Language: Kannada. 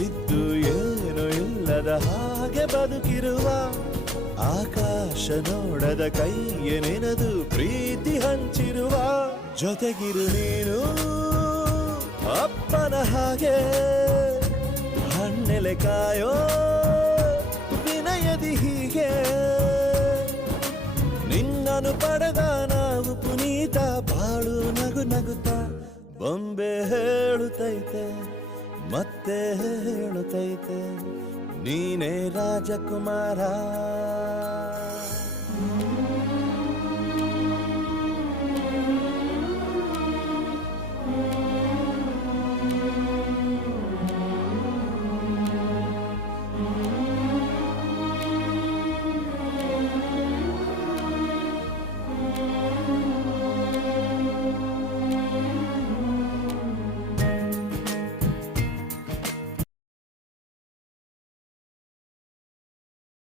ಇದ್ದು ಏನು ಇಲ್ಲದ ಹಾಗೆ ಬದುಕಿರುವ ಆಕಾಶ ನೋಡದ ಕೈಯ ನೆನೆದು ಪ್ರೀತಿ ಹಂಚಿರುವ ಜೊತೆಗಿರು ನೀನು ಅಪ್ಪನ ಹಾಗೆ ಹಣ್ಣೆಲೆ ಕಾಯೋ ವಿನಯದಿ ಹೀಗೆ ನಿನ್ನನು ಪಡೆದ ನಾವು ಪುನೀತ ಬಾಳು ನಗು ನಗುತ್ತಾ ಬೊಂಬೆ ಹೇಳುತ್ತೈತೆ ಮತ್ತೆ ಹೇಳುತ್ತೈತೆ ನೀನೇ ರಾಜಕುಮಾರ.